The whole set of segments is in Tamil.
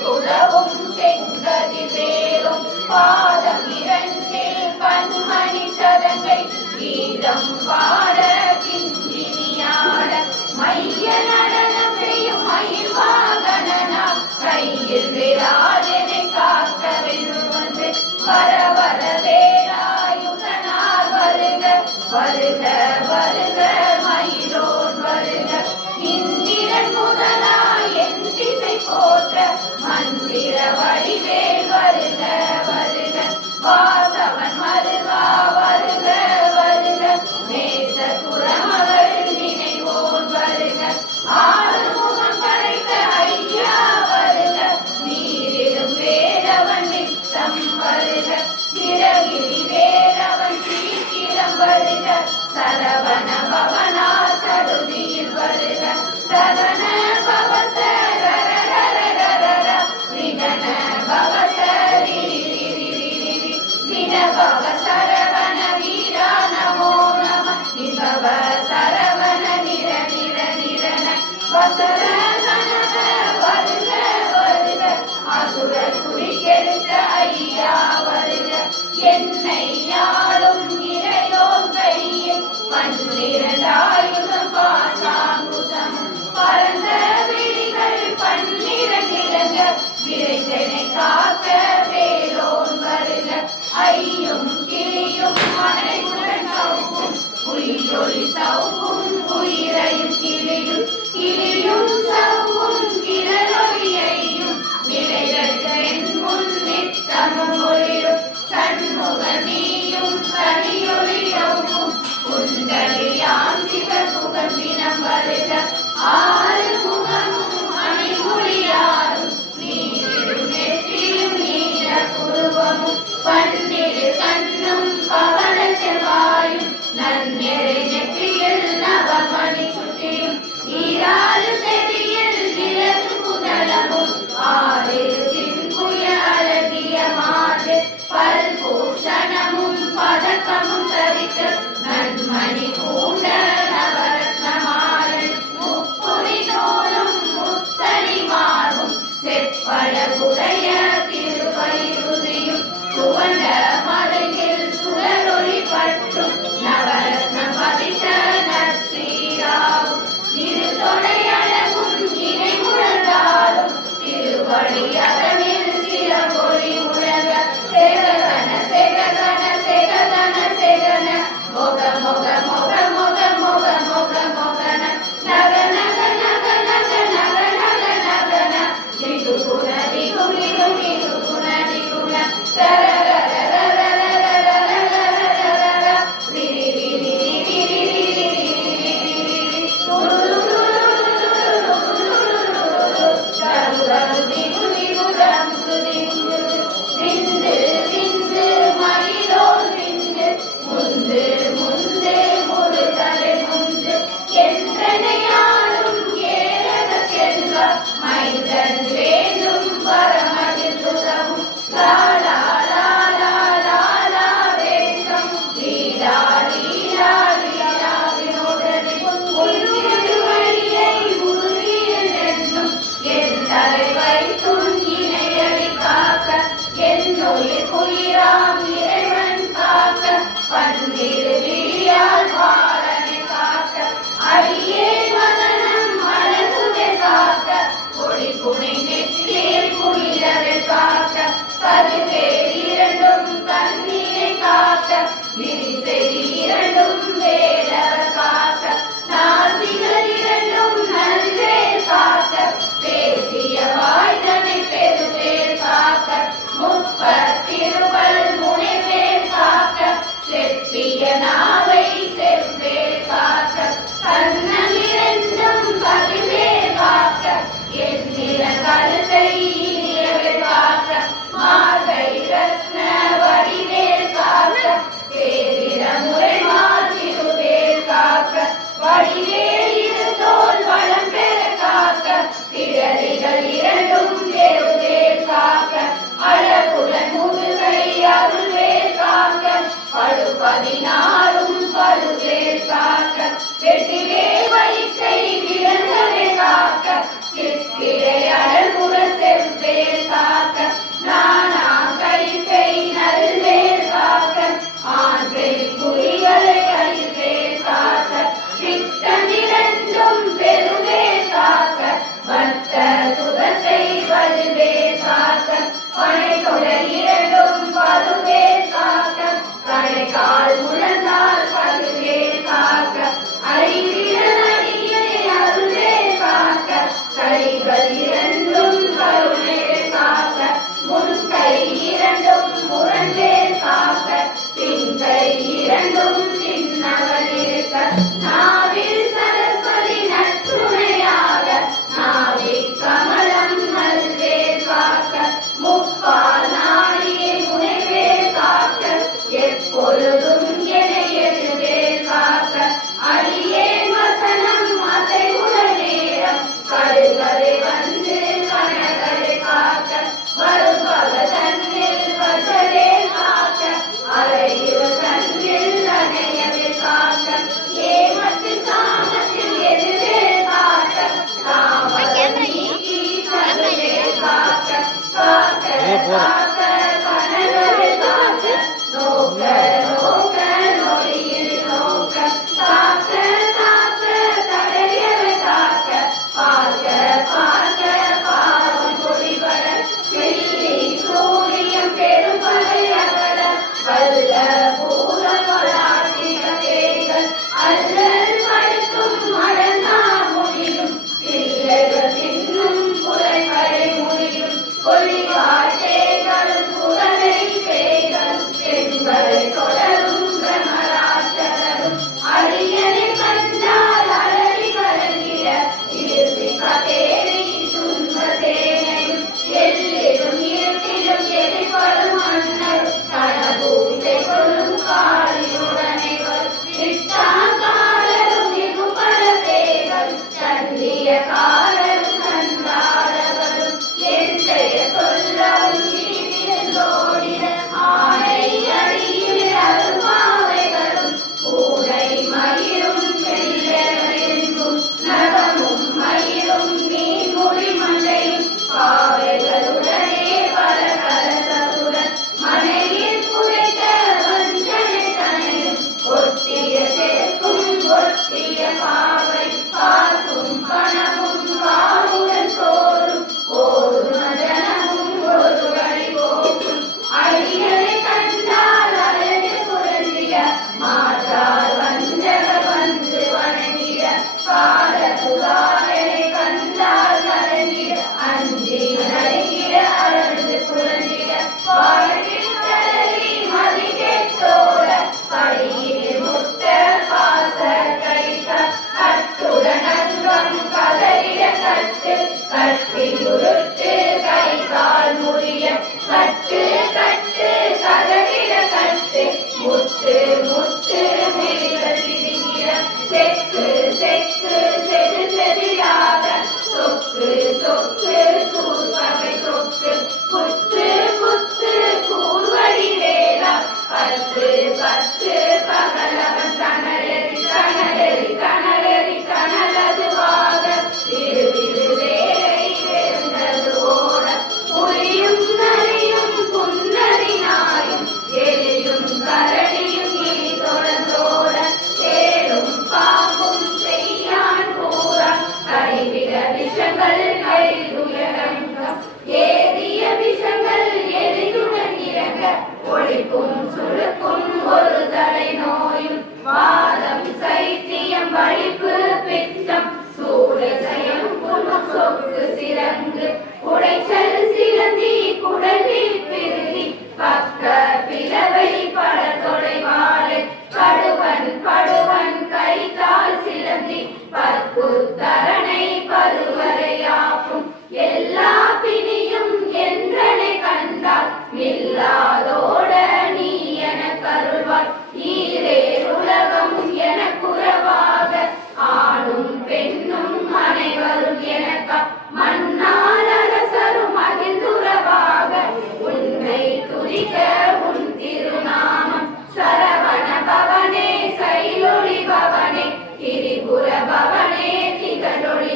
குலவும் செங்கதி வேறும் பாதம் இரண்டில் பன்மணி சதங்கை கீதம் பாட கிஞ்சினியாட மைய நடனம் செய்யும் மயில் வாகனனா கையில் விராஜனை காக்க வென்று வர வர வேலாயுதனார் வருக வருக வருக மயிலோன் வருக இந்திரன் முதலாய் என் திசை போற்ற மந்திர வடிவேல் வருக வருக வாசவன் மருகா வருக வருக நேச குரமகள் நினைவோன் வருக ஆறுமுகம் படைத்த ஐயா வருக நீரிடும் வேலவன் நித்தம் வருக சிறகிரி வேலவன் சீக்கிரம் வருக சரவண பவனா சடுதியில் வருக சரண பவச விகண பவ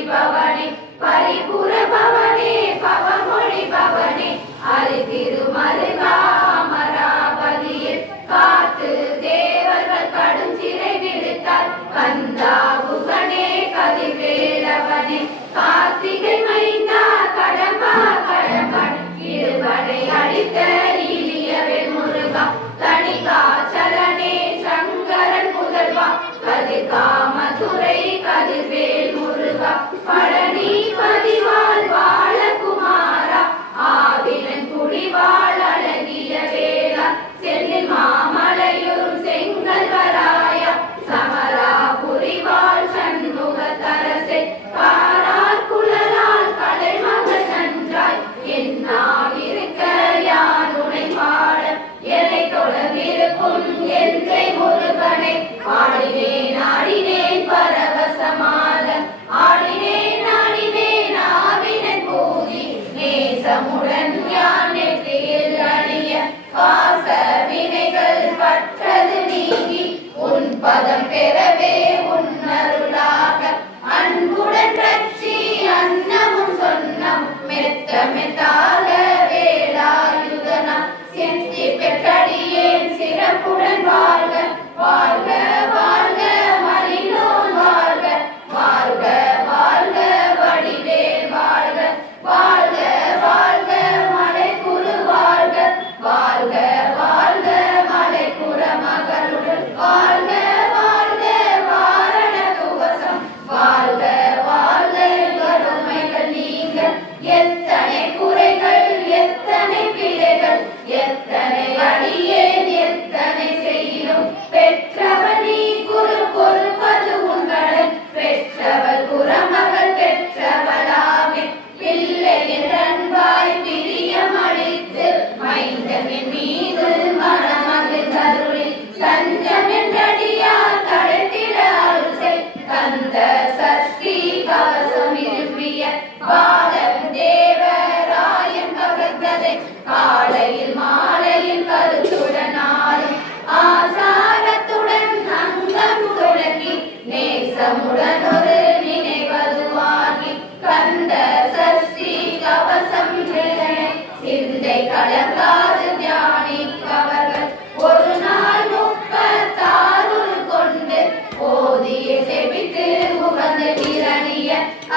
பவனே பரிபுர பவனே பவமொழி பவனே அரி திருமருகா அமராவதியில் காத்து தேவர்கள் கடும் சிறை விடுத்தார் கந்தா புகனே கதிர்வேலவனே கார்த்திகை மைந்தா கடம்பா கடம்பா இருபடை அடித்த இளியவேல் முருகா தணிகாச்சலனே சங்கரன் முதல்வா கதிர்காமதுரை கதிர்வேல் முருகா பழனி பதிவாள் வாழகுமாரா ஆவினன் குடிவாள் அழகிய வேளா செந்தில் மாமலையூர் செங்கல்வராயா சமரா புரிவாள் சண்முக தரசே காரார் குழலால் கலைமகள் நன்றாய் என்னாவிருக்க யானுனை பாட என்னை தொடர்ந்திருக்கும் எந்தை முருகனை ஆடினேன் ஆடினேன் பரவசமாக ஆடினேன் ஆடினேன் ஆவினன் பூதி நேசமுடன் யான் நெற்றியில் அணிய பாச வினைகள் பற்றது நீங்கி உன் பதம் பெறவே உன்னருளாக அன்புடன் ரட்சி அன்னமும் சொன்னம் மெத்த மெத்தாக வேலாயுதனா சிந்தி பெற்றடியேன் சிறப்புடன் வாழ்க வாழ்க வாழ்க மலினோன் வாழ்க வாழ்க வாழ்க வடிவேல் வாழ்க வாழ்க வாழ்க மலைக்குரு வாழ்க வாழ்க வாழ்க மலைக்குற மகளுடன் வாழ்க வாழ்க வாரண துவசம் வாழ்க வாழ்க வறுமைகள் நீங்க எத்தனை குறைகள் எத்தனை பிழைகள் எத்தனை அடியேன் எத்தனை செய்யும் பெற்றவள் நீ குரு பொறுப்பது உங்களை பெற்றவள் குறமகள் பெற்றவளாமே பிள்ளையின் அன்பாய் பிரியம் அளித்து மைந்தனின் மீது மனமகிழ்ந்தருளில் தஞ்சம் என்றடியார் கடத்திட அருசை கந்த சஷ்டி கவசம் விரும்பிய பாலன் தேவராயன் பகர்ந்ததை காலையில் மாலையில் கருத்துடன் ஆடும் ஆசாரத்துடன் அங்கம் தொடங்கி நேசமுடன் ஒரு நினைவதுவாகி கந்த சஷ்டி கவசம் சிந்தை கலங்காது தியானிப்பவர்கள் ஒரு நாள் 36 கொண்டு போதிய செபித்து உகந்து திரணிய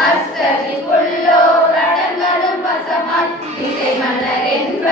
அஷ்டதிக்குள்ளோ கடங்களும் பசமாய் திசை மலர் என்ப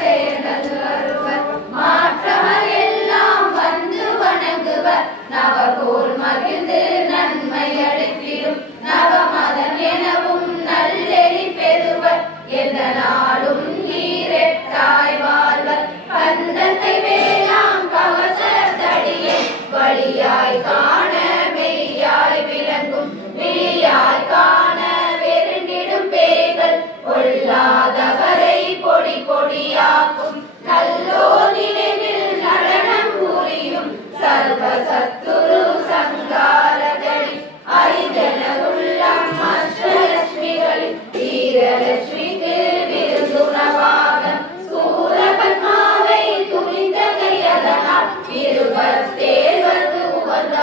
சேர்ந்தது வருவர் மாற்றவர் எல்லாம் வந்து வணங்குவர் நவகோல் மகிழ்ந்து நன்மை அளித்திடும் நவமதம் எனவும் நல்லெறி பெறுவர் எந்த நாளும் நீரெட்டாய் வாழ்வர் கந்தத்தை வேளாம் கவசத்தடியே வழியாய் காண மெய்யாய் விளங்கும் விழியாய் காண வெருண்டிடும் பேய்கள் கொள்ளாதவரை பொடி பொடியாக்கும் நல்லோ நினைவில் நடனம் புரியும் சர்வ சத்துரு சங்காரதடி அரிதன உள்ளம் அஷ்டலட்சுமிகளில் வீரலட்சுமிக்கு விருந்துணவாக சூரபத்மாவை துணிந்த கையதனால் இருவர் தேர்வது உகந்த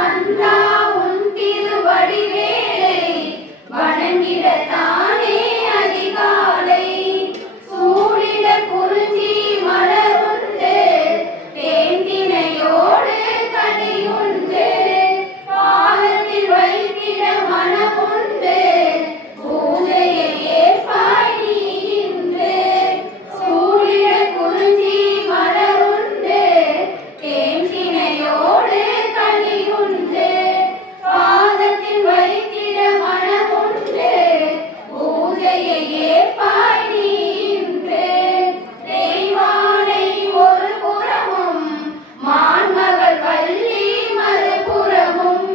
கந்தா உன் திருவடிவேலை வணங்கிடத்தானே அதிகாலை சூடிட குறிஞ்சி மலருண்டு தேந்தினையோடு கனியுண்டு பாதத்தில் வைத்திட மனமுண்டு பூஜையை ஏற்பாய் நீ இன்று சூடிட குறிஞ்சி மலருண்டு தேந்தினையோடு கனியுண்டு பாதத்தில் வைத்திட மனமுண்டு பூஜையை ஏற்பாய் நீ இன்று தெய்வானை ஒரு புறமும் மான்மகள் வள்ளி மறுபுறமும்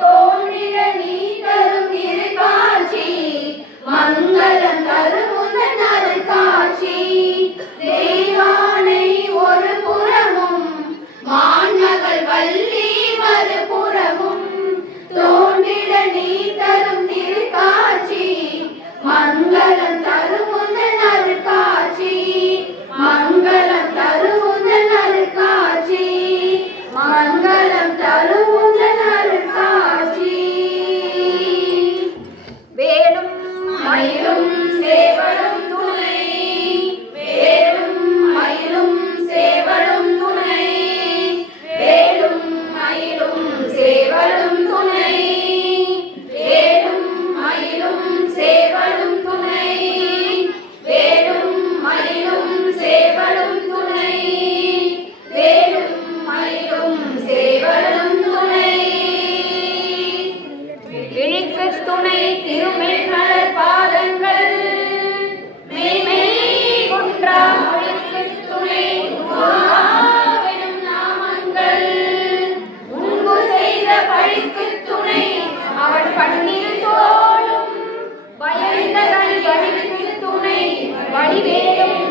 தோன்றிட நீ தரும் திருக்காட்சி மங்களம் தரும் உந்தன் அருட்காட்சி தெய்வானை ஒரு புறமும் மான்மகள் வள்ளி மறுபுறமும் தோன்றிட நீ தரும் திருக்காட்சி மங்களம் தரும் உந்தன் அருட்காட்சி மங்களம் தரும் உந்தன் அருட்காட்சி மங்களம் தரும் உந்தன் அருட்காட்சி வேலும் மயிலும் சேவலும் துணை வேலும் மயிலும் சேவலும் துணை வேலும் மயிலும் சேவலும் துணை வேலும் மயிலும் சேவலும் துணை வேலும் மயிலும் சேவலும் துணை வேலும் மயிலும் சேவலும் துணை இழிக்கு துணை திருமென்மலர் பாதங்கள் மெய்மை குன்றா மொழிக்கு துணை முருகாவெனும் நாமங்கள் முன்பு செய்த பழிக்கு துணை அவன் பண்ணில் தோளும் பயந்த கல் வழிக்கு துணை வடிவேலும்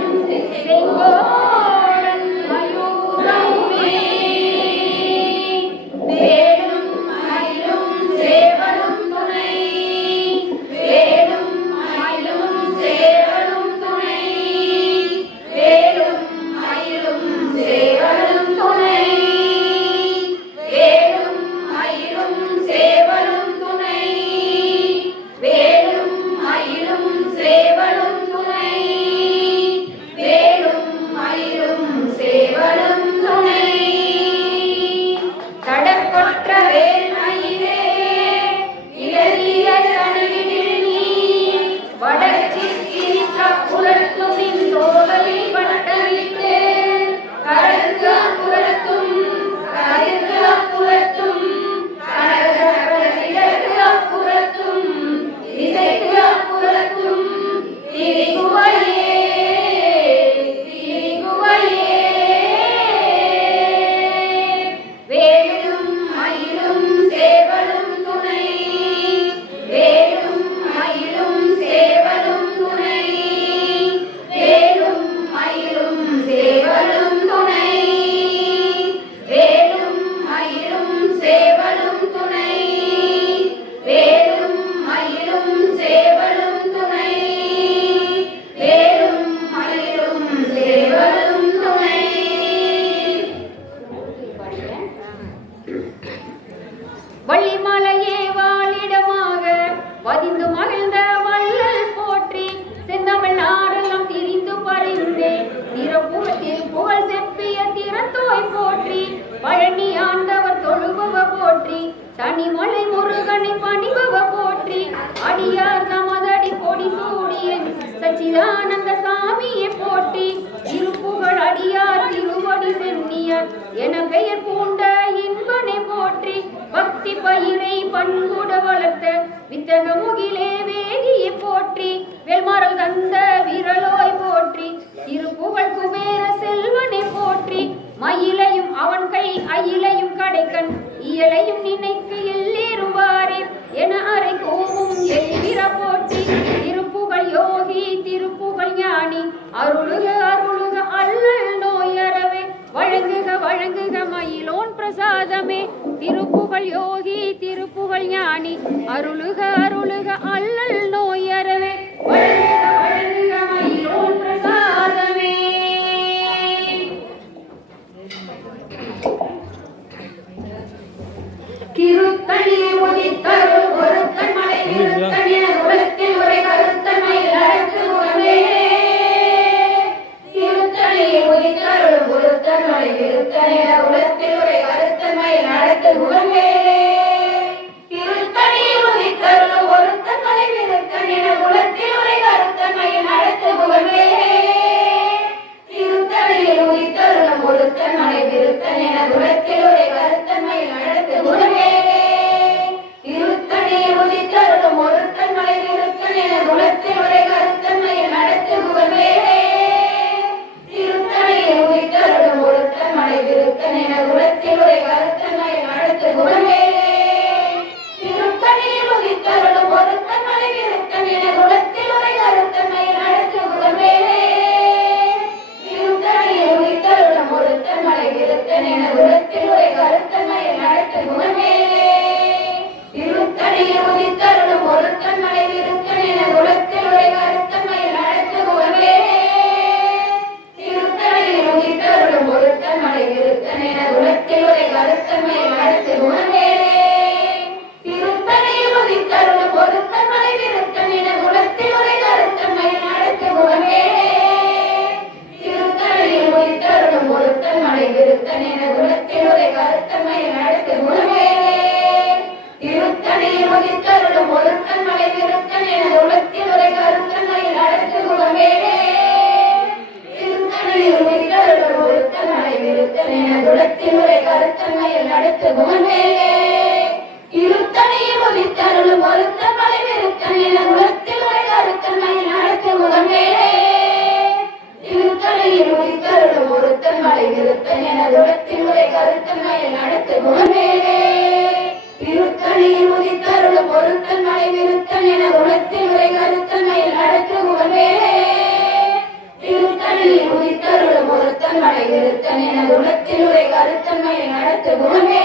செங்கோடன் மயூரமுமே வேலும் மயிலும் சேவலும் துணை வேலும் மயிலும் சேவலும் துணை வேலும் மயிலும் சேவலும் துணை வேலும் மயிலும் சேவலும் துணை வேலும் மயிலும் சேவலும் துணை வேலும் மயிலும் சேவலும் துணை தடக்கொற்ற வேல் மயிலே இளகிய தனியில் நீ வடக்கில் இருக்க புலத்தும் நின் தோளில் வட்டமிட்டு கடற்கு அப்புறத்தும் கதிர்க்கு அப்புறத்தும் கனகரவிலக்கு அப்புறத்தும் இசைக்கு அப்புறத்தும் திரிகுவையே திரிகுவையே வேலும் மயிலும் சேவலும் துணை வேலும் மயிலும் சேவலும் துணை வேலும் மயிலும் சேவலும் துணை வேலும் மயிலும் சேவலும் துணை வேலும் மயிலும் சேவலும் துணை வேலும் மயிலும் சேவலும் துணை வள்ளிமலையே வாழிடமாக வதிந்து மகிழ்ந்த வள்ளல் போற்றி செந்தமிழ் நாடெல்லாம் திரிந்து பறிந்தே திறப்புகத்தில் புகழ் செப்பிய திறத்தோய் போற்றி பழனி ஆண்டவர் தொழுபவ போற்றி தனிமலை முருகனை பணிபவ போற்றி அடியார் தமதடி பொடி சூடிய சச்சிதானந்த சாமியை போற்றி திருப்புகழ் அடியார் திருவடி சென்னியர் என பெயர் பூண்ட இன்பனை போற்றி பக்தி பயிரை பண்புட வளர்த்த வித்தக முகிலே வேதியை போற்றி வெல்மரல் தந்த விரலோய் போற்றி திருப்புகழ் குபேர செல்வனை போற்றி மயிலையும் அவன் கை அயிலையும் கடைக்கண் இயலையும் நினைக்கு எல்லேறுவாரே என அறை கோவும் எல்விர போற்றி திருப்புகழ் யோகி திருப்புகழ் ஞானி அருளுக அருளுக அல்லல் நோயறவே வழங்குக வழங்குக மயிலோன் பிரசாதமே திருப்புகழ் யோகி திருப்புகழ் ஞானி அருளுக அருளுக அல்லல் நோயறவே வழங்குக வழங்குக மயிலோன் பிரசாதமே. கிருத்தணி உதித்தருள் ஒருத்தன் மலை விருத்தன் என உலகத்தில் உரை கருத்தன்மை நடத்து முகமே. கிருத்தணி உதித்தருள் ஒருத்தன் மலை விருத்தன் என உலகத்தில் உரை கருத்தன்மை நடத்து முகமே. கிருத்தணி உதித்தருள் ஒருத்தன் மலை விருத்தன் என உலகத்தில் உரை கருத்தன்மை நடத்து முகமே. திருத்தணியில் உதித்தருளும் ஒருத்தன் மலை விருத்தன் என உலகத்தில் உரை கருத்தன்மை நடத்து முகமே. திருத்தணியில் உதித்தருளும் ஒருத்தன் மலை விருத்தன் என உலகத்தில் உரை கருத்தன்மை நடத்து முகமே. திருத்தணியில் உதித்தருளும் ஒருத்தன் மலை விருத்தன் என உலகத்தில் உரை கருத்தன்மை நடத்து முகமே. திருத்தணியில் உதித்தருளும் ஒருத்தன் மலை விருத்தன் என உலகத்தில் உரை கருத்தன்மை நடத்து முகமே. ஒருத்தன் மலை விருத்தன் என உலகத்தில் உரை கருத்தன்மை நடத்து முகமே. திருத்தணியில் உதித்தருளும் ஒருத்தன் மலை விருத்தன் என உலகத்தில் உரை கருத்தன்மை நடத்து முகமே. திருத்தணியில் உதித்தருளும் ஒருத்தன் மலை விருத்தன் என உலகத்தில் உரை கருத்தன்மை நடத்து முகமே. திருத்தணியில் உதித்தருளும் ஒருத்தன் மலை விருத்தன் என உலகத்தில் உரை கருத்தன்மை நடத்து முகமே. திருத்தணியில் உதித்தருளும் ஒருத்தன் மலை விருத்தன் என உலகத்தில் உரை கருத்தன்மை நடத்து முகமே. திருத்தணியில் உதித்தருளும் ஒருத்தன் மலை விருத்தன் என உலகத்தில் உரை கருத்தன்மை நடத்து முகமே. திருத்தணியில் உதித்தருளும் ஒருத்தன் மலை விருத்தன் என உலகத்தில் உரை கருத்தன்மை நடத்து முகமே. திருத்தணியில் உதித்தருளும் ஒருத்தன் மலை விருத்தன் என உலகத்தில் உரை கருத்தன்மை நடத்து முகமே. திருத்தணியில் உதித்தருளும் ஒருத்தன் மலை விருத்தன் என உலகத்தில் உரை கருத்தன்மை நடத்து முகமே. திருத்தணியில் உதித்தருளும் ஒருத்தன் மலை விருத்தன் என உலகத்தில் உரை கருத்தன்மை நடத்து முகமே. திருத்தணியில் உதித்தருளும் ஒருத்தன் மலை விருத்தன் என உலகத்தில் உரை கருத்தன்மை நடத்து முகமே.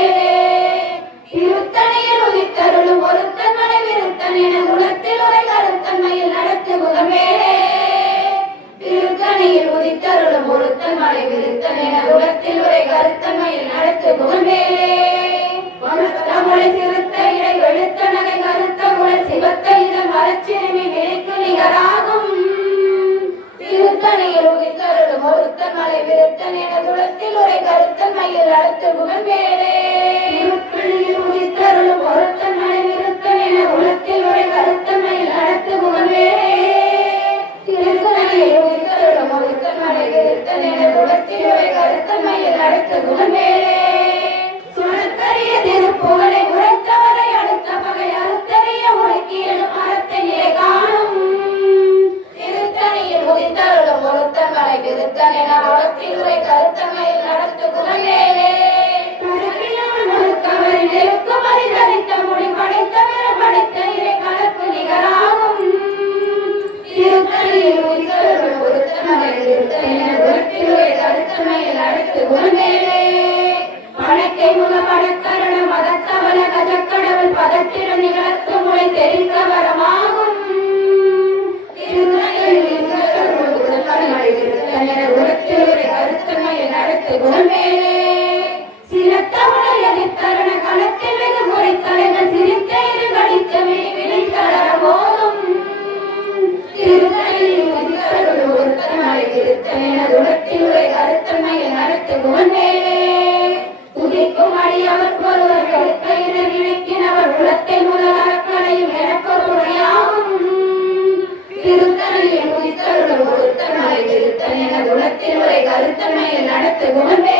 திருத்தணியில் உதித்தருளும் ஒருத்தன் மலை விருத்தன் என உலகத்தில் உரை கருத்தன்மை நடத்து முகமே. திருத்தணியில் உதித்தருளும் ஒருத்தன் மலை விருத்தன் என உலகத்தில் உரை கருத்தன்மை நடத்து முகமே. தமிழை சிறுத்த இடை வெளுத்த நகை கருத்த குழல் சிவத்த இதன் மரச்சிறுமி விழிக்கு நிகராகும். திருத்தணியில் உதித்தருளும் ஒருத்தன் மலை விருத்தன் என உலகத்தில் உரை கருத்தன்மையில் நடத்து முகமே. திருத்தணியில் உதித்தருளும் ஒருத்தன் மலை விருத்தன் என உலகத்தில் உரை கருத்தன்மையில் நடத்து முகமே. திருத்தணியில் உதித்தருளும் ஒருத்தன் மலை விருத்தன் என உலகத்தில் உரை கருத்தன்மையில் நடத்து முகமே. சுழத்தறிய திருப்புகழை உரைத்தவரை அடுத்த பகை அறுத்தறிய உரைக்கியலும் அறத்தை நிலை காணும். திருத்தணியில் உதித்தருளும் ஒருத்தன் மலை விருத்தன் என உலகத்தில் உரை கருத்தன்மையில் நடத்து முகமே. திருத்தணியில் உதித்தருளும் ஒருத்தன் மலை விருத்தன் என உலகத்தில் உரை கருத்தன்மையில் நடத்து முகமே. பணக்கை முக படக்கரண மதத்தவள கஜக்கடவுள் பதத்திட நிகழ்த்து முறை தெரிந்த வரமாகும். திருத்தணியில் உதித்தருளும் ஒருத்தன் மலை விருத்தன் என உலகத்தில் உரை கருத்தன்மையில் நடத்து முகமே. சிரத்தவளை எதிர்த்தரண களத்தில் வெகு முறை தலைகள் சிரித்த இரு கடித்த விழி தளர போதும். திருத்தணியில் உதித்தருளும் ஒருத்தன் மலை விருத்தன் என உலகத்தில் உரை கருத்தன்மையில் நடத்து முகமே. உதிக்கும் அடியவர் ஒருவர் கருத்தையிட நினைக்கினவர் உலகத்தை முதலக்களையும் எனக்கொருடையாகும். திருத்தணியில் உதித்தருளும் ஒருத்தன் மலை விருத்தன் என உலகத்தில் உரை கருத்தன்மையில் நடத்து முகமே.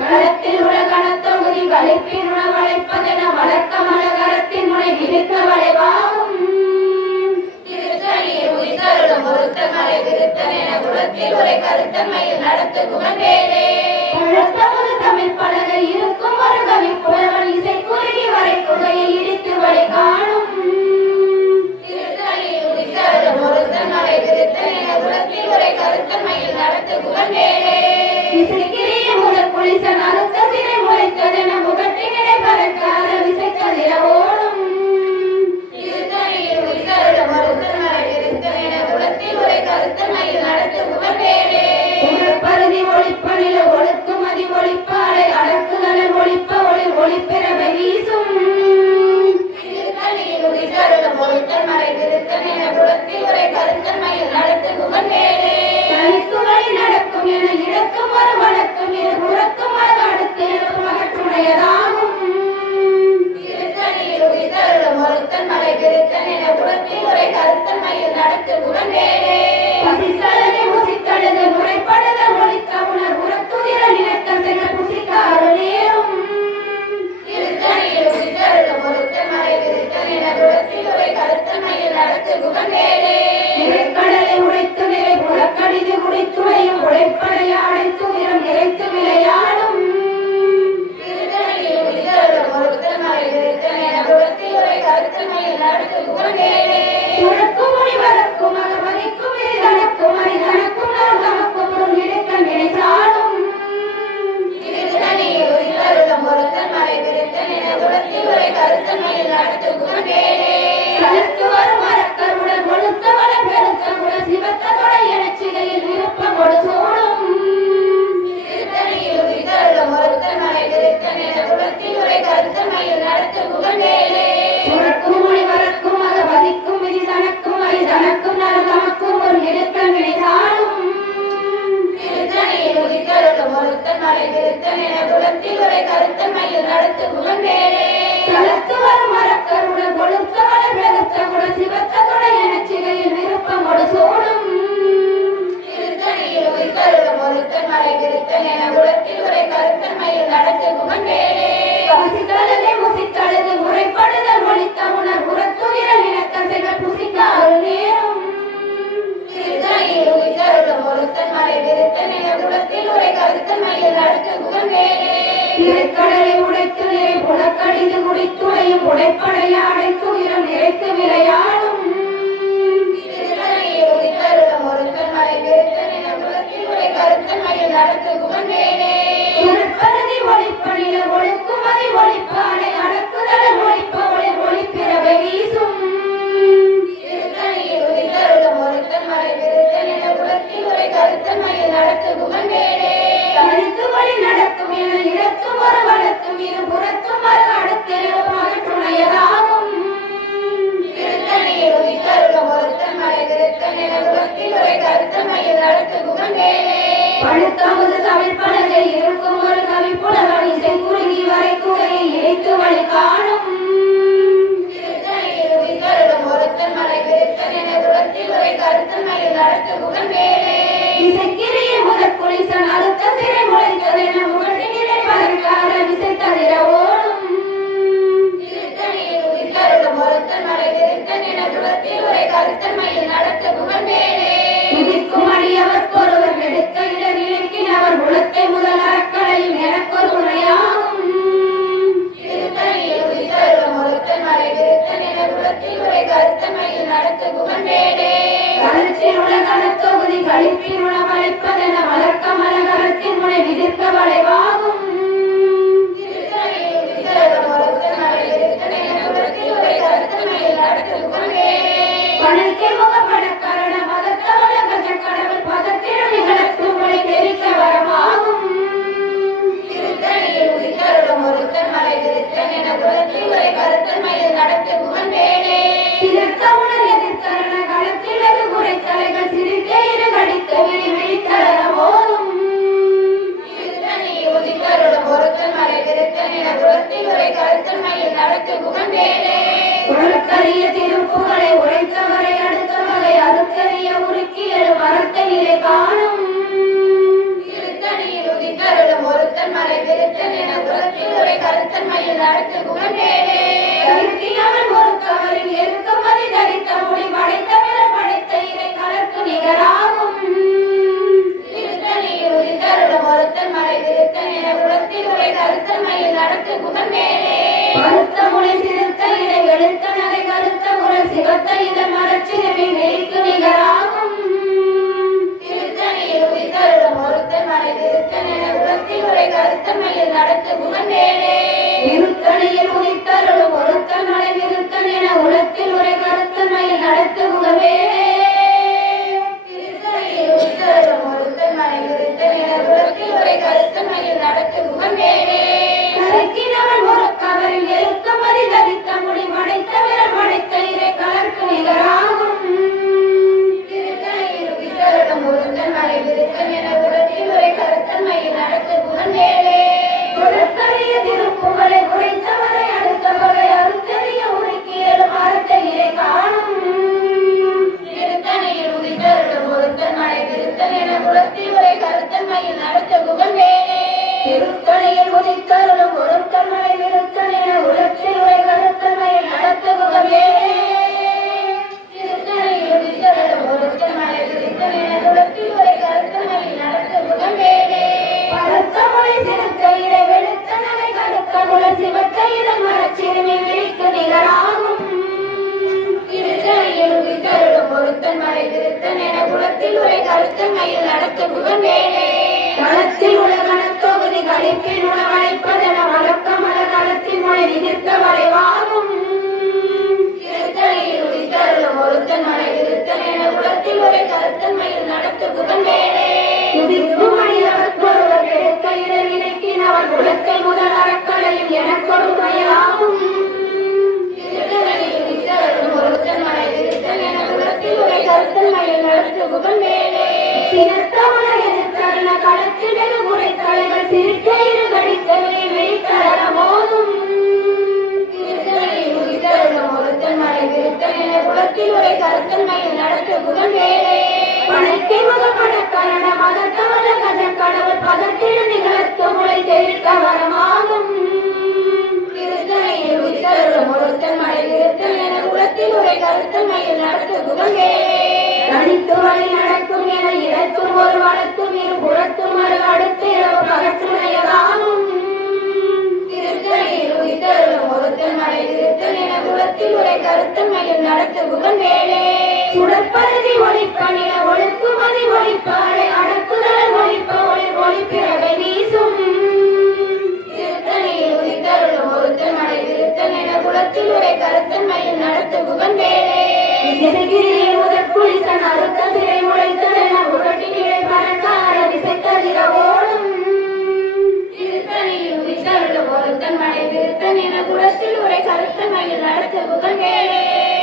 களத்தில் உலகணத்தொகுதி கழிப்பின் உணவழைப்பதென வழக்க மலகரத்தின் முனை விரித்த வளைவாகும். திருத்தணியில் உதித்தருளும் ஒருத்தன் மலை விருத்தன் என உலகத்தில் உரை கருத்தன்மையில் நடத்து முகமே. பழத்தமுது தமிழ் பலகை இருக்கும் ஒரு கவி புலவன் இசை குறுகி வரை குகையை இடித்து வழி காணும். திருத்தணியில் உதித்தருளும் ஒருத்தன் மலை விருத்தன் என உலகத்தில் உரை கருத்தன்மையில் நடத்து முகமே. இசைக்கிரிய முதல் புலிசன் அறுத்த சிறை முளைத்ததென முகத்தினை பறக்காத விசைக்கதிர ஓடும். திருத்தணியில் உதித்தருளும் ஒருத்தன் மலை விருத்தன் என உலகத்தில் உரை கருத்தன்மையில் நடத்து முகமே. பருதி ஒளிப்பனில ஒழுக்கும் அதி ஒளிப்பாலை அடக்குதல ஒளிப்ப ஒளி ஒளிப்பிறவை வீசும் திருத்தணியில் உதித்தருளும் ஒருத்தன் மலை விருத்தன் என குலத்தில் உரை கருத்தன்மையில் நடத்து குகன்வேலே தனித்து வழி நடக்கும் என இடக்கும் ஒரு வழக்கும் இரு புறக்கும் அது அடுத்து மகற்றுடையதாகும் திருத்தணியில் உதித்தருளும் ஒருத்தன் மலை விருத்தன் என குலத்தில் உரை கருத்தன்மையில் நடத்து குகன்வேலே பசித்தழுது முசித்தழுது முறைப்படுத ஒழித்த உணர் உரத்துதிர நினைத்த செங்கல் புசிக்காறு நேரும் திருத்தணியில் உதித்தருளும் ஒருத்தன் மலை விருத்தன் என குலத்தில் உரை கருத்தன்மையில் நடத்து குகன்வேலே நிறைக்கடலை உடைத்து நிறை புறக்கடிது குடித்துறையும் உழைப்படைய அடைத்து நிறம் நிறைத்து விளையாடும் திருத்தணியில் உதித்தருளும் ஒருத்தன் மலை விருத்தன் என குலத்தில் உரை கருத்தன்மையில் நடத்து குகன்வேலே உனக்கும் முனிவரக்கும் அகமதிக்கும் இதனக்கும் அரிதனக்கும் நான் தமக்கும் பொருள் எடுக்க நினைச்சாலும் திருத்தணியில் உதித்தருளும் ஒருத்தன் மலை விருத்தன் என குலத்தில் உரை கருத்தன்மையில் நடத்து குகன்வேலே சலத்து வரும் மரக்கருடன் கொழுத்த வளம் பெருத்த குல சிவத்த தொடை எனச் சிலையில் விருப்பமோடு சூடும் திருத்தணியில் உதித்தருளும் ஒருத்தன் மலை விருத்தன் என குலத்தில் உரை கருத்தன்மையில் நடத்து குகன்வேலே சுரக்கும் முனிவரக்கும் அகமதிக்கும் விதி தனக்கும் அரிதனக்கும் நான் தமக்கும் ஒரு எடுக்க நினைச்சாலும் திருத்தணியில் உதித்தருளும் ஒருத்தன் மலை விருத்தன் என குலத்தில் உரை கருத்தன்மையில் நடத்து குகன்வேலே சலத்து வரும் மரக்கருடன் கொழுத்த வளம் பெருத்த குல சிவத்த தொடை எனச் சிலையில் விருப்பமோடு சூடும் திருத்தணியில் உதித்தருளும் ஒருத்தன் மலை விருத்தன் என குலத்தில் உரை கருத்தன்மையில் நடத்து குகன்வேலே பசித்தழுது முசித்தழுது முறைப்படுதல் ஒழித்த உணர் உரத்துதிர நினைத்த செங்கல் புசிக்காறு நேரும் திருத்தணியில் உதித்தருளும் ஒருத்தன் மலை விருத்தன் என குலத்தில் உரை கருத்தன்மையில் நடத்து குகன்வேலே நிறைக்கடலை உடைத்து நிறை புலக்கடிது குடித்துறையும் உடைப்படைய அடைத்து இரம் நிறைத்து விளையாடும் திருத்தணியில் உதித்தருளும் ஒருத்தன் மலை விருத்தன் என குலத்தில் உரை கருத்தன்மையில் நடத்து குகன்வேலே உணர்ப்பருதி ஒளிப்பணில ஒழுக்கும் அதி ஒளிப்பானை அடக்குதல் ஒளிப்ப ஒளி ஒளிப்பிறவை வீசும் திருத்தணியில் உதித்தருளும் ஒருத்தன் மலை விருத்தன் என குலத்தில் உரை கருத்தன்மையில் நடத்து குகன்வேலே தனித்து வழி நடக்கும் என இடத்தும் ஒரு வழக்கும் இரு புறத்தும் மறு அடுத்திலும் மகற்றுணையதாகும் திருத்தணியில் உதித்தருளும் ஒருத்தன் மலை விருத்தன் என குலத்தில் உரை கருத்தன்மையில் நடத்து குகன்வேலே பழுத்தமுது தமிழ் பலகை இருக்கும் ஒரு கவி புலவன் இசை குறுகி வரை குகையை இணைத்து வழி காணும் திருத்தணியில் உதித்தருளும் ஒருத்தன் மலை விருத்தன் என குலத்தில் உரை கருத்தன்மையில் நடத்து குகன்வேலே இசைக்கிரிய முதற் குளிசன் அறுத்த சிறை முளைத்ததென முகட்டினிலே பதற்கார விசை தவிர ஓடும் திருத்தணியில் உதித்தருளும் ஒருத்தன் மலை விருத்தன் என குலத்தில் உரை கருத்தன்மையில் நடத்து குகன்வேலே உதிக்கும் அடியவர்க்கொருவர் எடுக்க இட நினைக்கின் அவர் குலத்தை முதல் அறக்களையும் எனக்கொரு உரையாகும் திருத்தணியில் உதித்தருளும் ஒருத்தன் மலை விருத்தன் என குலத்தில் உரை கருத்தன்மையில் நடத்து குகன்வேலே கருத்தில் உள்ள கனத்தொகுதி கழிப்பின் உணவளிப்பதென வளர்க்க மலகரத்தின் முனை விதிர்க்க வளைவாகும் திருத்தணியில் உதித்தருளும் ஒருத்தன் மலை விருத்தன் என குலத்தில் உரை கருத்தன்மையில் நடத்து குகன்வேலே பனைக்கை முகப்பட கரண மதத்த உலக கடவுள் பதத்திடம் நிகழத்து முனை தெரிக்க வரமாகும் திருத்தணியில் உதித்தருளும் ஒருத்தன் மலை விருத்தன் என குலத்தில் உரை கருத்தன்மையில் நடத்து குகன்வேலே சிறுத்த உணர் எதிர்த்தரண களத்தில் வெகு குறைத்தலைகள் சிரித்தே இரு கடித்து விழி விழித்தளர போதும் திருத்தணியில் உதித்தருளும் ஒருத்தன் மலை விருத்தன் என குலத்தில் உரை கருத்தன்மையில் நடத்து குகன்வேலே உலக்கரிய திருப்புகளை உரைத்தவரை அடுத்த வகை அறுத்தறிய உருக்கி எழு மரத்த நிலை காணும் திருத்தணியில் உதித்தருளும் ஒருத்தன் மலை விருத்தன் என குலத்தில் உரை கருத்தன்மையில் நடத்து குகன்வேலே கருத்தினவன் ஒருத்தவரின் எருக்கமதி தரித்த முடி படைத்த பிறர் படைத்த இறை கலர்க்கு நிகராகும் திருத்தணியில் உதித்தருளும் ஒருத்தன் மலை விருத்தன் என குலத்தில் உரை கருத்தன்மையில் நடத்து குகன்வேலே பருத்த முனை சிறுத்த இடை வெளுத்த நகை கருத்த குரல் சிவத்த இதழ் மரச்சிறுமி மெய்க்கு நிகராகும் திருத்தணியில் உதித்தருளும் ஒருத்தன் மலை விருத்தன் என குலத்தில் உரை கருத்தன்மையில் நடத்து குகன்வேலே திருத்தணியில் உதித்தருளும் ஒருத்தன் மலை விருத்தன் என உலத்தில் உரை கருத்தன்மையில் நடத்து குகன்வேலே திருத்தணியில் உதித்தருளும் ஒருத்தன் மலை விருத்தன் என குலத்தில் உரை கருத்தன்மையில் நடத்து குகன்வேலே கருக்கினவன் ஒரு கவரில் திருத்த வளைவாகும் திருத்தணியில் உதித்தருளும் ஒருத்தன் மலை திருத்தன் என குலத்தில் ஒரே கருத்தன்மையில் நடத்து புகழ்வேனே உதிக்கும் மனிதவர்க்கு ஒருவர் எடுக்க இடர் இணைக்கினவர் குலத்தை முதல் அறக்கலையும் எனக் கொடுமையாகும் திருத்தணியில் உதித்தருளும் ஒருத்தன் மலை திருத்தன் என குலத்தில் ஒரே கருத்தன்மையில் நடத்து புகழ்வேனே சினத்தவன எதிர்த்தருண களத்தில் வெகு முறை தலைவர் சிரிக்க இரு கடித்தவனை வெளித்தர மோதும் திருத்தணியில் உதித்தருளும் ஒருத்தன் மலை திருத்தன் என குலத்தில் ஒரே கருத்தன்மையில் நடத்து புகழ்வேனே பணக்கை முகப்படக்கரண மதத்தவன கஜன் கடவுள் பதத்தில் நிகழ்த்து முளை தெரிவிக்க வரமாகும் திருத்தணியில் உதித்தருளும் ஒருத்தன் மலை திருத்தன் என குலத்தில் ஒரே கருத்தன்மையில் நடத்து புகழ்வேனே தனித்து வழி நடக்கும் என இடத்தும் ஒரு வளத்தும் இரு புறத்தும் மறு அடுத்து இரவு பகற்றுணையதாகும் திருத்தணியில் உதித்தருளும் ஒருத்தன் மலை திருத்தன் என குலத்தில் ஒரே கருத்தன்மையில் நடத்து புகழ்வேனே சுடற்பருதி ஒளிப்பணில ஒழுக்குமதி ஒளிப்பாறை அடக்குதல் ஒளிப்ப ஒளி ஒளிப்பிறவை வீசும் திருத்தணியில் உதித்தருளும் ஒருத்தன் மலை திருத்தன் என குலத்தில் ஒரே கருத்தன்மையில் நடத்து புகழ்வேனே முதற் குளிசன் அறுத்த சிறை முளைத்தல் என உருட்டினிலை பறக்கார விசைத்ததிர ஓடும் திருத்தணியில் உதித்தருளும் ஒருத்தன் மலை திருத்தன் என குலத்தில் ஒரே கருத்தன்மையில் நடத்து புகழ்வேனே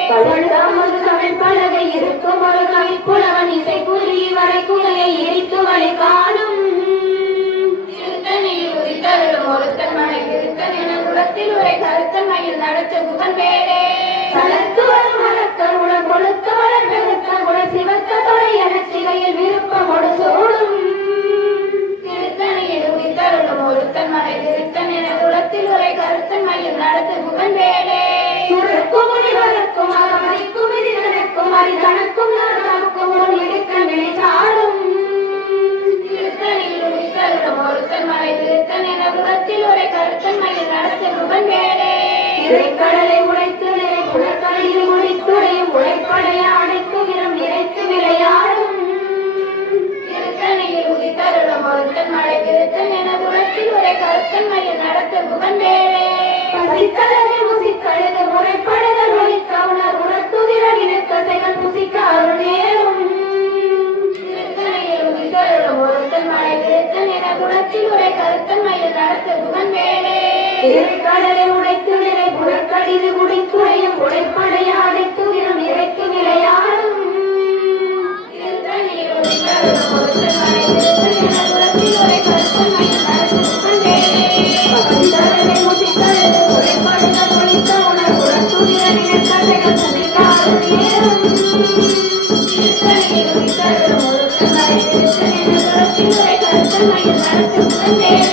கடல்தாமது தமிழ் பலகை இருக்கும் ஒரு கவிப்புலவன் இசை குருவி வரை குலையை இடித்து வழி காணும் திருத்தணியில் உதித்தருளும் ஒருத்தன் மலை திருத்தன் என குலத்தில் ஒரே கருத்தன்மையில் நடத்து புகழ்வேனே சலத்து வரும் மரக்கர் உடன் கொளுத்த வளர் பெருத்த உடன் சிவத்த தொலை என சிகையில் விருப்பமோடு சூடும் திருத்தணியில் உதித்தருளும் ஒருத்தன் மலை திருத்தன் என குலத்தில் ஒரே கருத்தன்மையில் நடத்து புகழ்வேனே சுரக்கும் முனிவருக்கும் அகமதிக்கும் இது நடக்கும் அரிதனக்கும் நமக்கும் ஒரு இடுக்க நிலை சாடும் திருத்தணியில் உதித்தருளும் ஒருத்தன் மலை திருத்தன் என குலத்தில் ஒரே கருத்தன்மையில் நடத்து புகழ்வேனே இறைக்கடலை உடைத்து நிறை புலக்கரையில் முடித்துடையும் உழைப்படைய அடைக்கும் இடம் நிறைத்து விளையாடும் திருத்தணியில் உதித்தருளும் ஒருத்தன் மலை திருத்தன் என குலத்தில் ஒரே கருத்தன்மையில் நடத்து புகழ்வேனே பசித்தலகை முசித்தழுது முறைப்படுதல் ஒழிக்க உணர் உணர்த்துதிரல் இனக்கசைகள் புசிக்க அருள் நேரும் திருத்தணியில் உதித்தருளும் ஒருத்தன் மலை திருத்தன் என குலத்தில் ஒரே கருத்தன்மையில் நடத்து புகழ்வேனே இறைக்கடலை உடைத்து நிறை புலக்கடிது குடித்துறையும் உழைப்படைய அடைத்து இனம் இறைத்து விளையாடும் திருத்தணியில் உதித்தருளும் ஒருத்தன் மலை திருத்தன் என குலத்தில் ஒரே கருத்தன்மையில் நடத்து புகழ்வேனே பசித்தலகை முசித்தழுது முறைப்படுதல் ஒழிக்க உணர் உணர்த்துதிரல் இனக்கசைகள் புசிக்க அருள் நேரும் திருத்தணியில் உதித்தருளும் ஒருத்தன் மலை திருத்தன் என குலத்தில் ஒரே கருத்தன்மையில் நடத்து புகழ்வேனே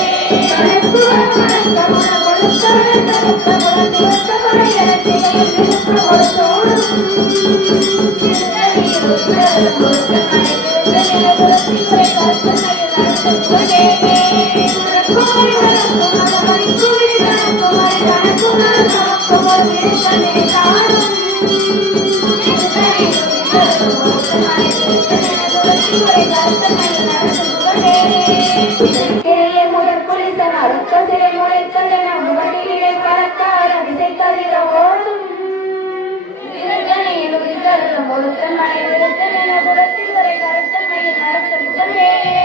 அறுத்த சிறை முளைத்தல் என முகட்டிலே பறக்கார விசைத்ததிர ஓடும் திருத்தணியில் உதித்தருளும் ஒருத்தன் மலை திருத்தன் என குலத்தில் ஒரே கருத்தன்மையில் நடத்த புகழ்வேனே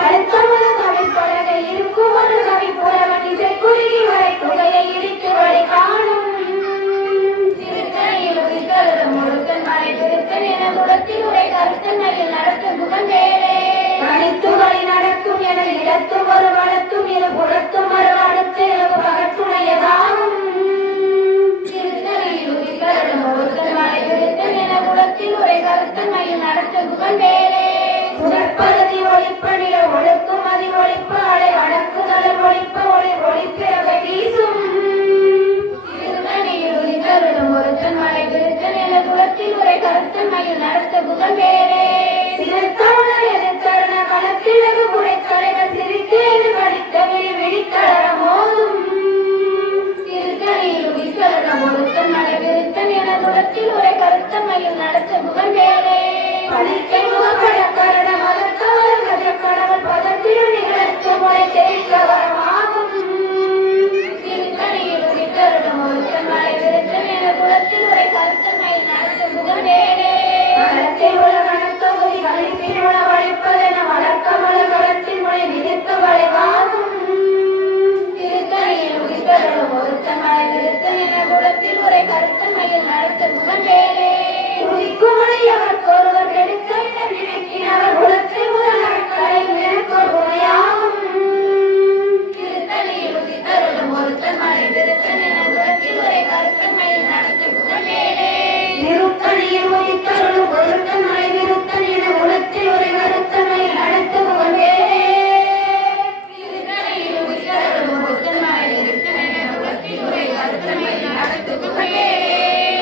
அடுத்தவன தமிழ் பலகை இருக்கும் ஒரு கவிப்புலவன் இசை குறுகி வரை குகையை இடித்து வழி காணும் திருத்தணியில் உதித்தருளும் ஒருத்தன் மலை திருத்தன் என குலத்தில் ஒரே கருத்தன்மையில் நடத்த புகழ்வேனே அனைத்து வழி நடக்கும் என இடத்தும் ஒரு வளத்தும் இரு புறத்தும் மறு அடுத்து இரவு பகற்றுணையதாகும் திருத்தணியில் உதித்தருளும் ஒருத்தன் மலை திருத்தன் என குலத்தில் ஒரே கருத்தன்மையில் நடத்த புகழ்வேனே சுடற்பருதி ஒளிப்பணில ஒழுக்கும் அதி ஒழிப்பு அலை அடக்குதல் ஒழிப்ப ஒளி ஒளிப்பிறவை வீசும் திருத்தணியில் உதித்தருளும் ஒருத்தன் மலை திருத்தன் என குலத்தில் ஒரே கருத்தன்மையில் நடத்த புகழ்வேனே எதிர்த்தருண களத்தில் வெகு முறை தலைவர் சிரித்தேது கடித்த விழி விழித்தளர மோதும் திருத்தணியில் உதித்தருளும் ஒருத்தன் மலை திருத்தன் என குலத்தில் ஒரே கருத்தன்மையில் நடத்த புகழ்வேனே பணிக்கை முகப்படக்கரண மதத்தவள் கஜக்கடவுள் பதத்தில் நிகழ்த்து முறை தெரிவிக்க வரமாகும் திருத்தணியில் உதித்தருளும்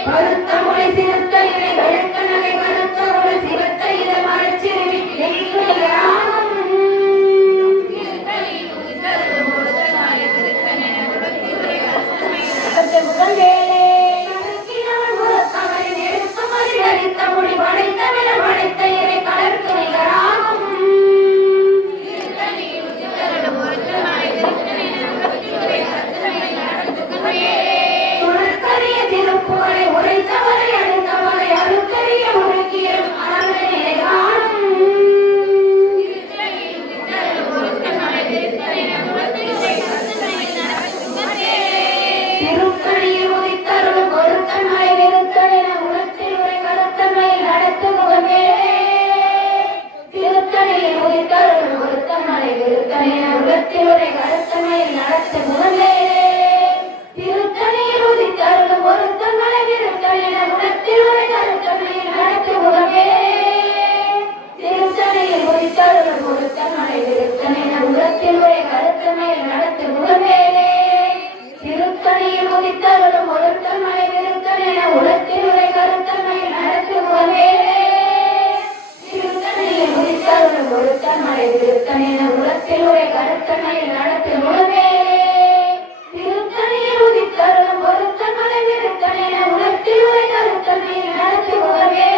கருத்த மொழி சிறுத்த இறை வெளுத்த நகை கருத்த ஒரு சிவத்த இத மறைச்சிருவி மொழி படைத்த வில படைத்த இறை கலர்க்கு நிகராகும் துணற்கரிய திருப்புகளை உரைத்தவரை அடுத்தவரை அழுக்கரிய உருக்கிய அறநிலை காணும் திருக்கணியில் உதித்தருளும் பொருத்தமலை விருத்தலின உலகத்தில் உரை கருத்தமை நடத்துமுகமே திருத்தணியில் உதித்தருளும் பொருத்தமலை விருத்தலின உலகத்தில் உரை கருத்தமை நடத்துமுகமே திருத்தணியில் உதித்தருளும் பொருத்தமலை விருத்தலின உலகத்தில் உரை கருத்தமை நடத்துமுகமே திருத்தணியில் உதித்தருளும் பொருத்தமலை விருத்தலின உலகத்தில் உரை கருத்தமை நடத்துமுகமே திருக்கணியில் உதித்தருளும் ஒருத்தமலை விருத்தலின உலகத்தில் உரை கருத்தமை நடத்துமுகமே திருக்கணியில் உதித்தருளும் ஒருத்தமலை விருத்தலின உலகத்தில் உரை கருத்தமை நடத்துமுகமே திருக்கணியில் உதித்தருளும் ஒருத்தமலை விருத்தலின உலகத்தில் உரை கருத்தமை நடத்துமுகமே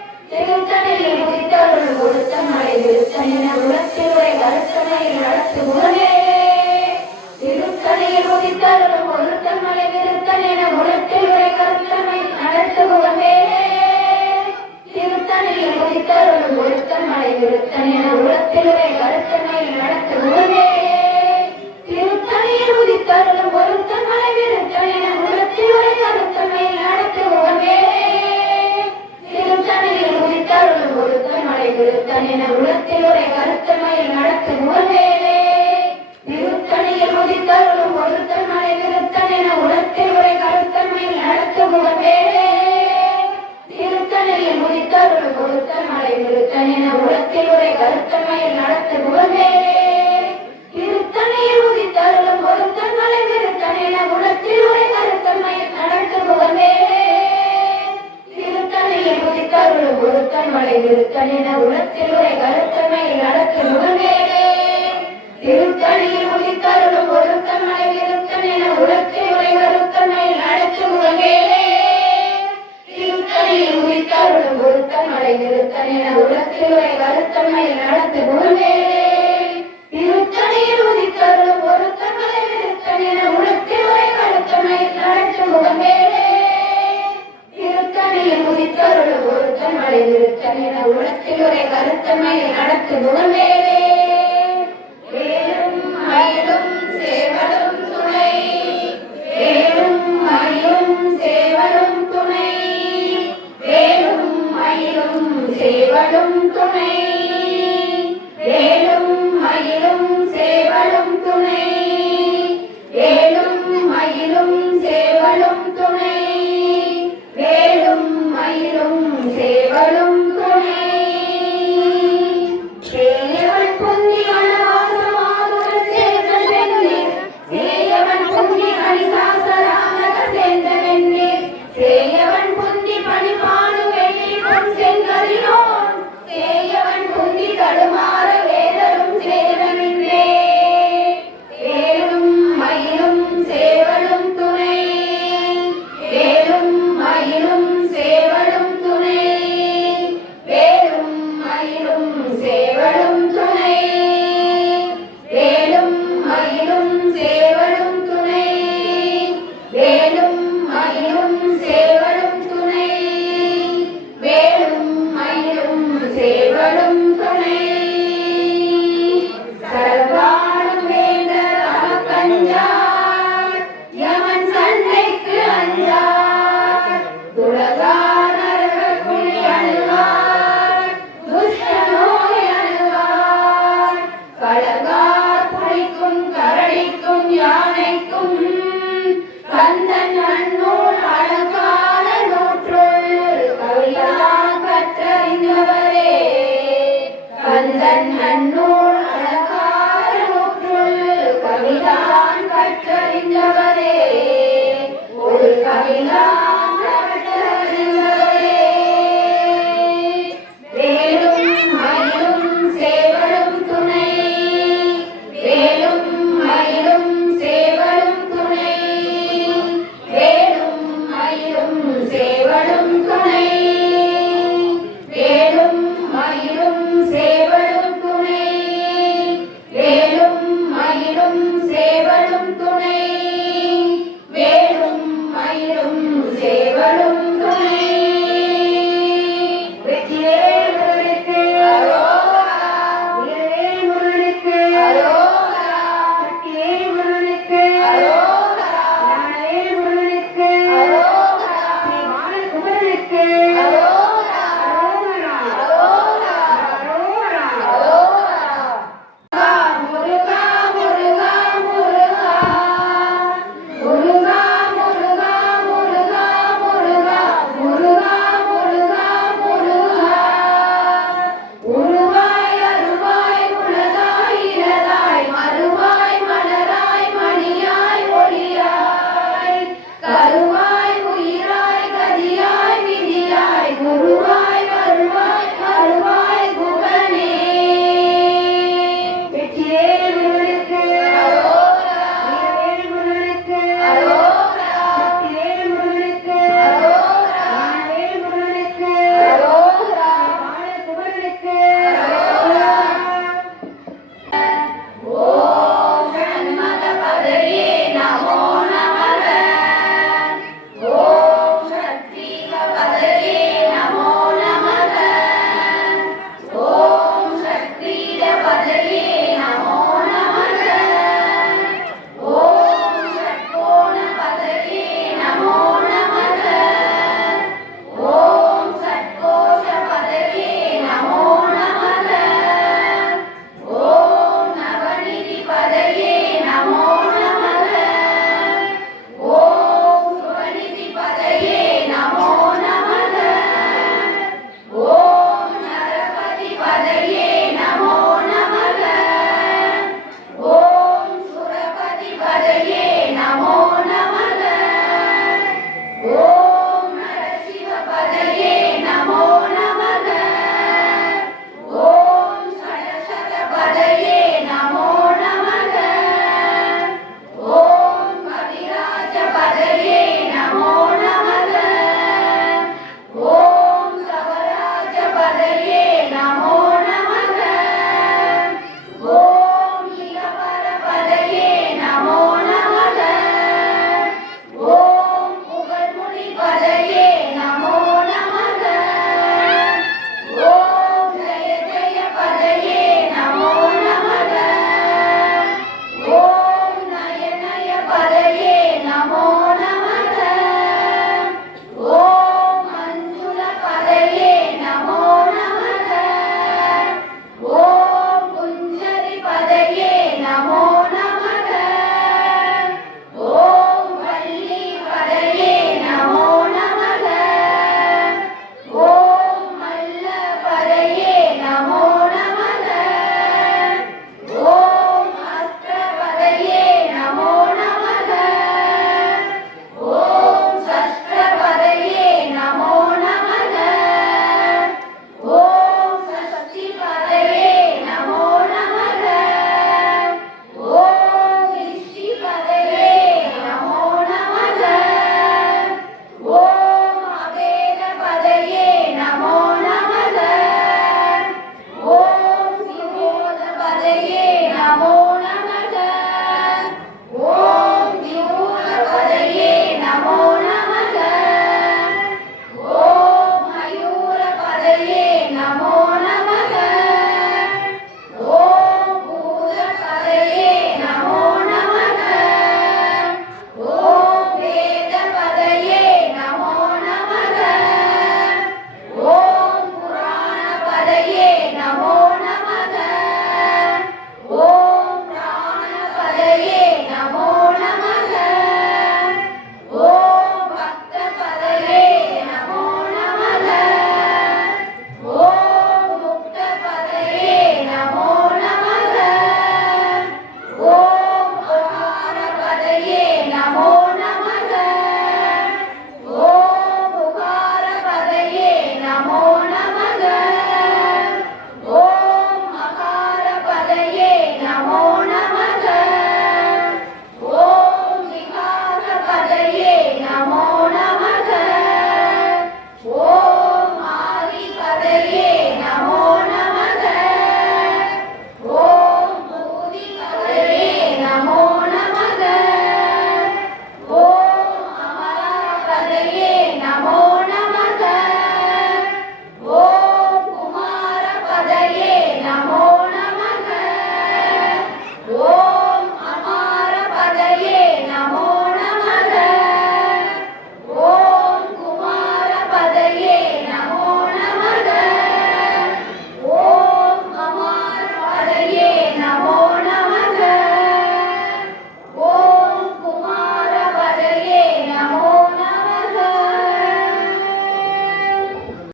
திருக்கணியில் உதித்தருளும் ஒருத்தமலை விருத்தலின உலகத்தில் உரை கருத்தமை நடத்துமுகமே திருக்கணியில் உதித்தருளும் ஒருத்தமலை விருத்தலின உலகத்தில் உரை கருத்தமை நடத்துமுகமே திருத்தணியில் உதித்தருளும் ஒருத்தமலை விருத்தலின உலகத்தில் உரை கருத்தமை நடத்துமுகமே திருத்தணியில் உதித்தருளும் ஒருத்தமலை விருத்தலின உலகத்தில் உரை கருத்தமை நடத்துமுகமே திருத்தணியில் உதித்தருளும் ஒருத்தமலை விருத்தலின உலகத்தில் உரை கருத்தமை நடத்துமுகமே திருத்தணியில் உதித்தருளும் ஒருத்தமலை விருத்தலின உலகத்தில் உரை கருத்தமை நடத்துமுகமே திருத்தணியில் உதித்தருளும் ஒருத்தமலை விருத்தலின உலகத்தில் உரை கருத்தமை நடத்துமுகமே திருத்தணியில் உதித்தருளும் ஒருத்தமலை விருத்தலின உலகத்தில் உரை கருத்தமை நடத்துமுகமே திருத்தணியில் உதித்தருளும் ஒருத்தமலை விருத்தலின உலகத்தில் உரை கருத்தமை நடத்துமுகமே திருத்தணியில் உதித்தருளும் ஒருத்தமலை விருத்தலின உலகத்தில் உரை கருத்தமை நடத்துமுகமே திருத்தணியில் உதித்தருளும் ஒருத்தமலை விருத்தலின உலகத்தில் உரை கருத்தமை நடத்துமுகமே திருத்தணியில் உதித்தருளும் ஒருத்தமலை விருத்தலின உலகத்தில் உரை கருத்தமை நடத்துமுகமே திருத்தணியில் உதித்தருளும் ஒருத்தமலை விருத்தலின உலகத்தில் உரை கருத்தமை நடத்துமுகமே வேலும் மயிலும் சேவலும் துணை வேலும் மயிலும் சேவலும் துணை வேலும் மயிலும் சேவலும் துணை வேலும் மயிலும் சேவலும் துணை வேலும் மயிலும் சேவலும் துணை வேலும் மயிலும் சேவலும் துணை சேயவன் பொன்னி வனவாசமாதுடன் சேர்ந்த வெண்ணீர் சேயவன் பொன்னி கணிசாசராமக சேர்ந்த வெண்ணீர் சேயவன் பொன்னி பணிபாடு வெள்ளி பொன் செங்கலினோன் சேயவன் பொன்னி தடுமாற வேதரும் சேரமின்றே வேலும் மயிலும் சேவலும் துணை வேலும் மயிலும் சேவலும் துணை வேலும் மயிலும் சேவலும் துணை வேலும் மயிலும் சேவலும் துணை வேலும் மயிலும் சேவலும் துணை வேலும் மயிலும் சேவலும் துணை சரவாடும் வேந்தர் அமக்கஞ்சார் யமன் சண்டைக்கு அஞ்சார் துலகானர்கள் குழி அணுவார் துஷ்ட நோய் அணுவார் கலகார் புலிக்கும் கரடிக்கும் யானைக்கும் கந்தன் அண்ணோ